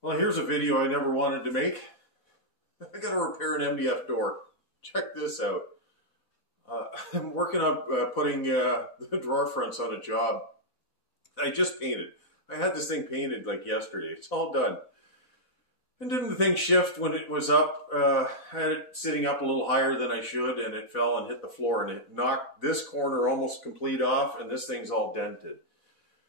Well, here's a video I never wanted to make. I gotta repair an MDF door. Check this out. I'm working on putting the drawer fronts on a job. I just painted. I had this thing painted like yesterday. It's all done. And didn't the thing shift when it was up? I had it sitting up a little higher than I should, and it fell and hit the floor, and it knocked this corner almost complete off, and this thing's all dented.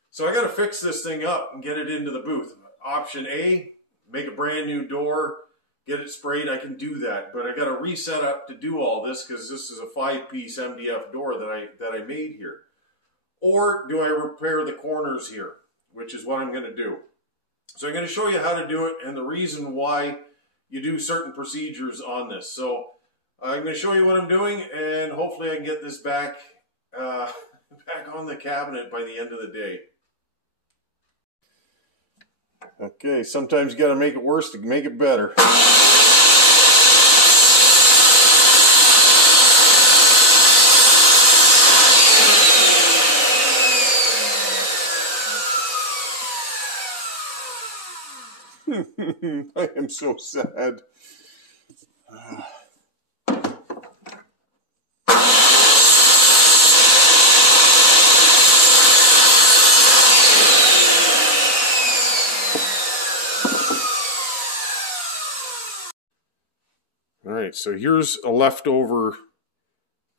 So I got to fix this thing up and get it into the booth. Option A, make a brand new door, get it sprayed. I can do that, but I got to reset up to do all this because this is a 5-piece MDF door that I made here. Or do I repair the corners here, which is what I'm going to do. So I'm going to show you how to do it and the reason why you do certain procedures on this. So I'm going to show you what I'm doing, and hopefully I can get this back on the cabinet by the end of the day. Okay, sometimes you got to make it worse to make it better. I am so sad. All right, so here's a leftover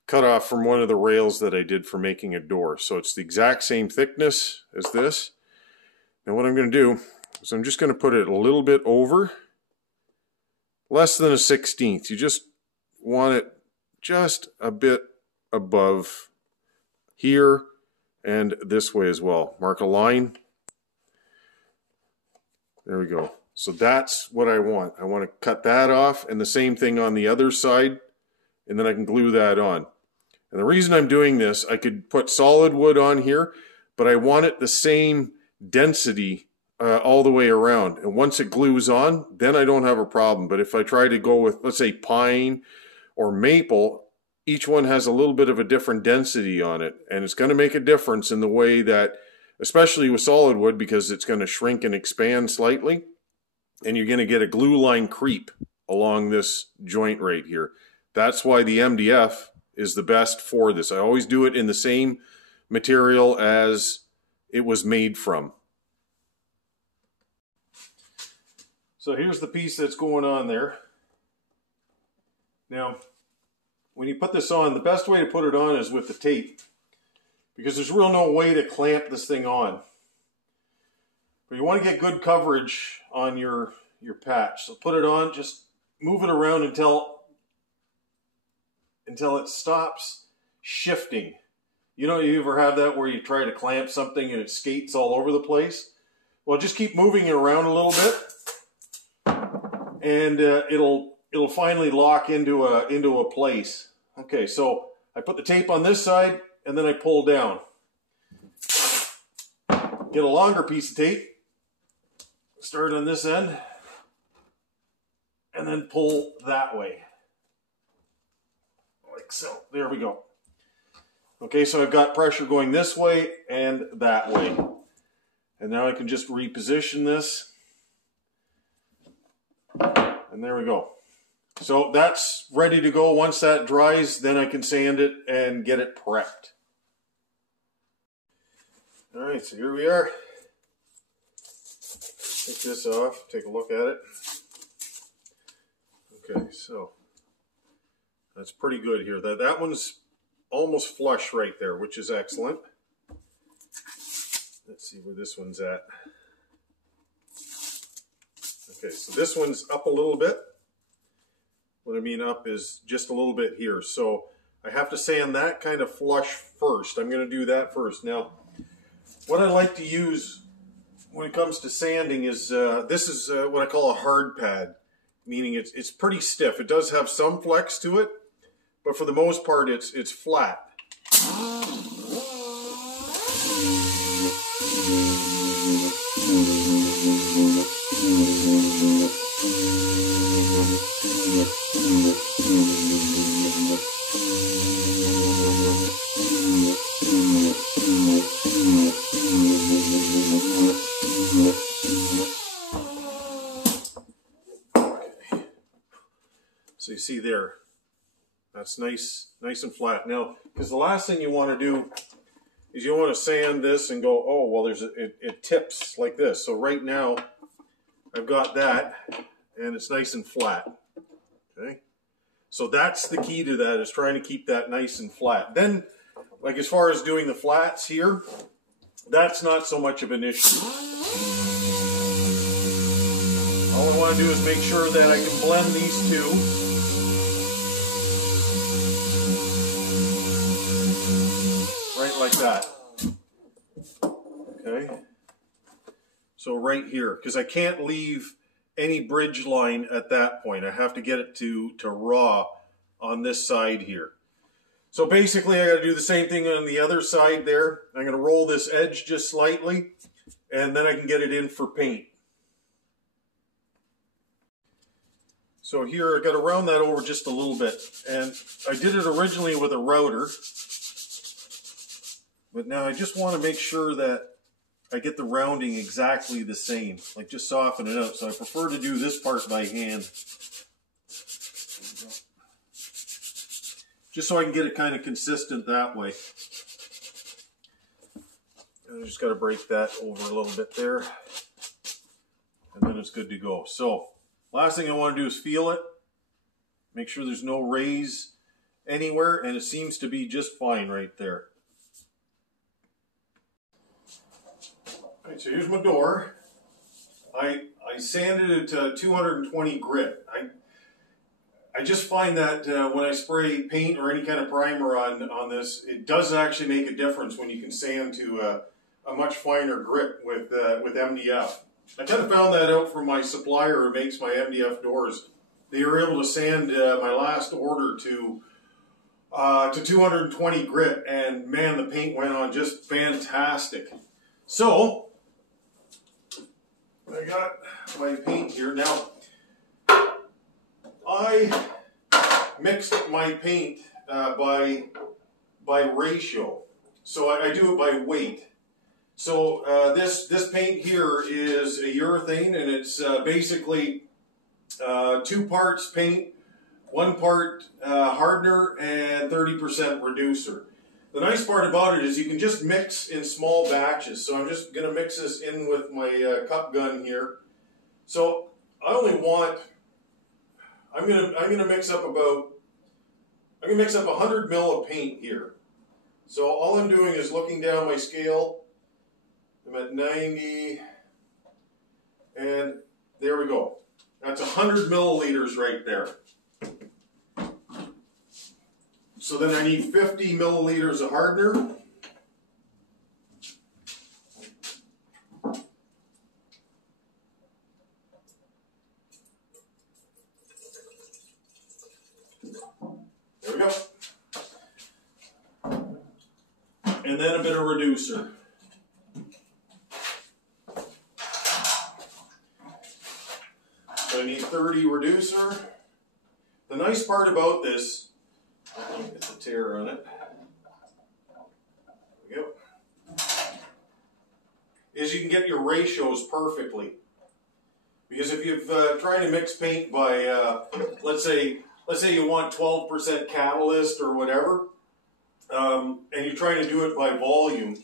cutoff from one of the rails that I did for making a door. So it's the exact same thickness as this. Now what I'm going to do is I'm just going to put it a little bit over, less than a 1/16. You just want it just a bit above here and this way as well. Mark a line. There we go. So that's what I want. I want to cut that off, and the same thing on the other side, and then I can glue that on. And the reason I'm doing this, I could put solid wood on here, but I want it the same density all the way around. And once it glues on, then I don't have a problem. But if I try to go with, let's say, pine or maple, each one has a little bit of a different density on it. And it's going to make a difference in the way that, especially with solid wood, because it's going to shrink and expand slightly. And you're going to get a glue line creep along this joint right here. That's why the MDF is the best for this. I always do it in the same material as it was made from. So here's the piece that's going on there. Now, when you put this on, the best way to put it on is with the tape, because there's really no way to clamp this thing on. But you want to get good coverage on your patch. So put it on, just move it around until it stops shifting. You know, you ever have that where you try to clamp something and it skates all over the place? Well, just keep moving it around a little bit, and it'll finally lock into a place. Okay, so I put the tape on this side, and then I pull down. Get a longer piece of tape. Start on this end, and then pull that way. Like so. There we go. Okay, so I've got pressure going this way and that way. And now I can just reposition this. And there we go. So that's ready to go. Once that dries, then I can sand it and get it prepped. All right, so here we are. Take this off, take a look at it. Okay, so that's pretty good here. That one's almost flush right there, which is excellent. Let's see where this one's at. Okay, so this one's up a little bit. What I mean up is just a little bit here. So I have to sand that kind of flush first. I'm going to do that first. Now, what I like to use when it comes to sanding is, this is what I call a hard pad, meaning it's pretty stiff. It does have some flex to it, but for the most part it's flat. So you see there, that's nice and flat. Now, because the last thing you want to do is you want to sand this and go, oh, well, it tips like this. So right now, I've got that, and it's nice and flat. Okay, so that's the key to that, is trying to keep that nice and flat. Then, like as far as doing the flats here, that's not so much of an issue. All I want to do is make sure that I can blend these two. Right like that. Okay. So right here, because I can't leave any bridge line at that point. I have to get it to raw on this side here. So basically I got to do the same thing on the other side there. I'm going to roll this edge just slightly, and then I can get it in for paint. So here I got to round that over just a little bit. And I did it originally with a router, but now I just want to make sure that I get the rounding exactly the same, like just soften it out. So I prefer to do this part by hand, just so I can get it kind of consistent that way. And I just got to break that over a little bit there, and then it's good to go. So last thing I want to do is feel it, make sure there's no raise anywhere, and it seems to be just fine right there. All right, so here's my door. I sanded it to 220 grit. I just find that when I spray paint or any kind of primer on this, it does actually make a difference when you can sand to a much finer grit with MDF. I kind of found that out from my supplier who makes my MDF doors. They were able to sand my last order to 220 grit, and man, the paint went on just fantastic. So I got my paint here. Now, I mixed my paint by ratio. So I do it by weight. So this paint here is a urethane, and it's basically 2 parts paint, 1 part hardener, and 30% reducer. The nice part about it is you can just mix in small batches. So I'm just going to mix this in with my cup gun here. So I only want, I'm gonna mix up 100 mil of paint here. So all I'm doing is looking down my scale. I'm at 90, and there we go. That's 100 milliliters right there. So then I need 50 milliliters of hardener. There we go. And then a bit of reducer. So I need 30 reducer. The nice part about this, it's a tear on it. There we go. Is you can get your ratios perfectly. Because if you've trying to mix paint by, let's say you want 12% catalyst or whatever, and you're trying to do it by volume,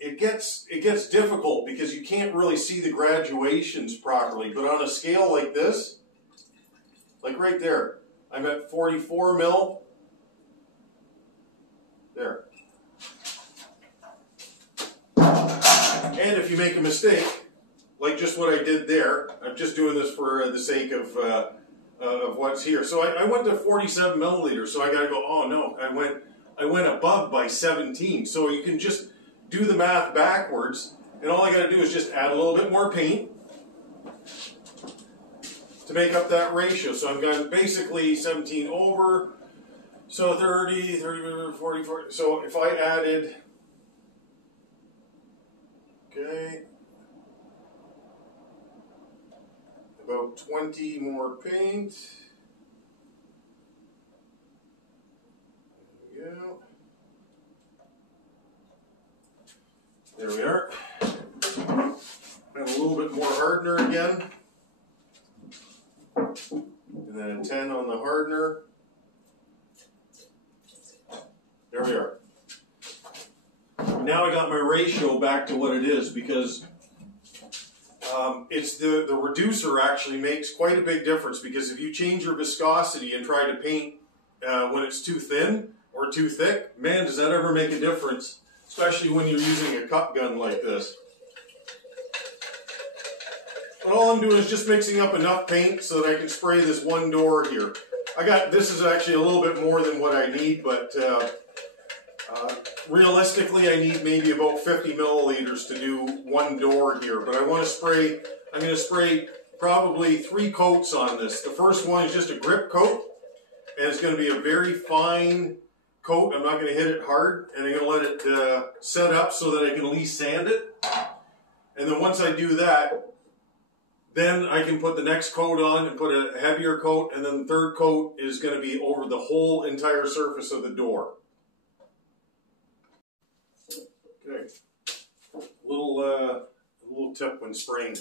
it gets difficult because you can't really see the graduations properly. But on a scale like this, like right there, I'm at 44 mil. There. And if you make a mistake, like just what I did there, I'm just doing this for the sake of what's here. So I went to 47 milliliters, so I got to go, oh no, I went above by 17. So you can just do the math backwards, and all I got to do is just add a little bit more paint to make up that ratio. So I've got basically 17 over, so 30, 40. So if I added, okay, about 20 more paint. There we go. There we are. And a little bit more hardener again. and then a 10 on the hardener. There we are. Now I got my ratio back to what it is, because it's the reducer actually makes quite a big difference, because if you change your viscosity and try to paint when it's too thin or too thick, man, does that ever make a difference, especially when you're using a cup gun like this. But all I'm doing is just mixing up enough paint so that I can spray this one door here. This is actually a little bit more than what I need, but realistically I need maybe about 50 milliliters to do one door here. But I'm going to spray probably 3 coats on this. The first one is just a grip coat, and it's going to be a very fine coat. I'm not going to hit it hard, and I'm going to let it set up so that I can at least sand it. And then once I do that, then I can put the next coat on and put a heavier coat, and then the third coat is going to be over the whole entire surface of the door. Okay, little tip when spraying.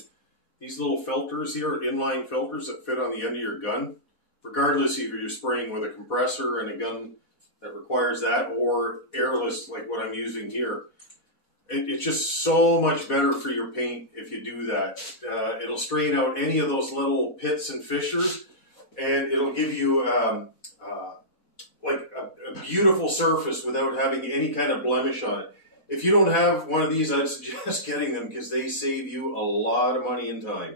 These little filters here, inline filters that fit on the end of your gun, regardless if you're spraying with a compressor and a gun that requires that, or airless like what I'm using here. It's just so much better for your paint if you do that. It'll straighten out any of those little pits and fissures, and it'll give you like a beautiful surface without having any kind of blemish on it. If you don't have one of these, I'd suggest getting them, because they save you a lot of money and time.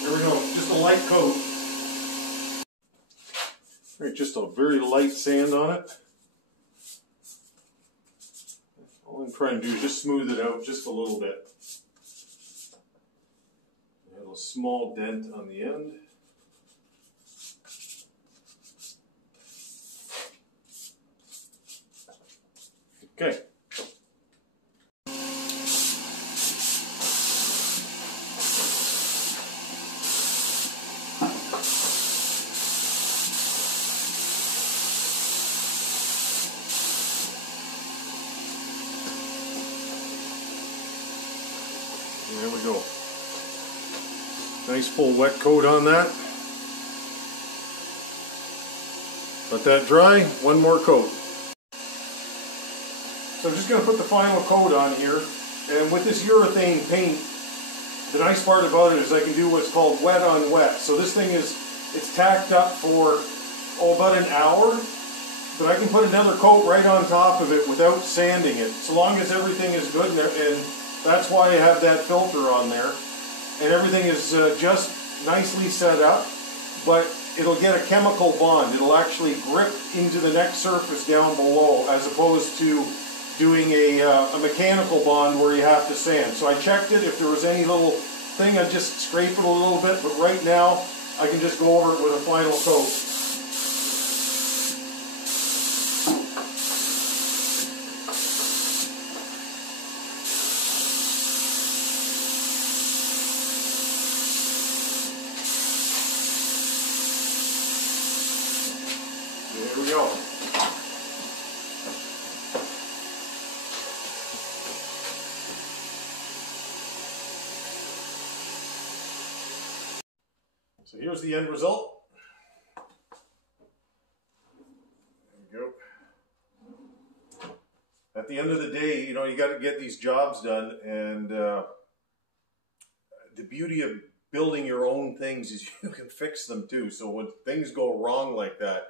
There we go, just a light coat. All right, just a very light sand on it. All I'm trying to do is just smooth it out just a little bit. I have a small dent on the end. Okay. There we go. Nice full wet coat on that. Let that dry, one more coat. So I'm just going to put the final coat on here, and with this urethane paint, the nice part about it is I can do what's called wet on wet. So this thing it's tacked up for about an hour, but I can put another coat right on top of it without sanding it, so long as everything is good, and that's why I have that filter on there, and everything is just nicely set up, but it'll get a chemical bond. It'll actually grip into the next surface down below, as opposed to doing a mechanical bond where you have to sand. So I checked it. If there was any little thing, I'd just scrape it a little bit, but right now I can just go over it with a final coat. There we go. So here's the end result. There you go. At the end of the day, you know, you got to get these jobs done, and the beauty of building your own things is you can fix them too. So when things go wrong like that,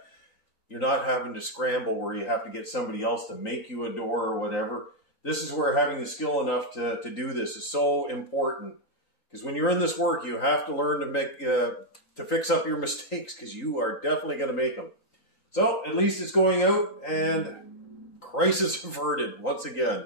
you're not having to scramble where you have to get somebody else to make you a door or whatever. This is where having the skill enough to do this is so important. Because when you're in this work, you have to learn to fix up your mistakes, because you are definitely going to make them. So at least it's going out, and crisis averted once again.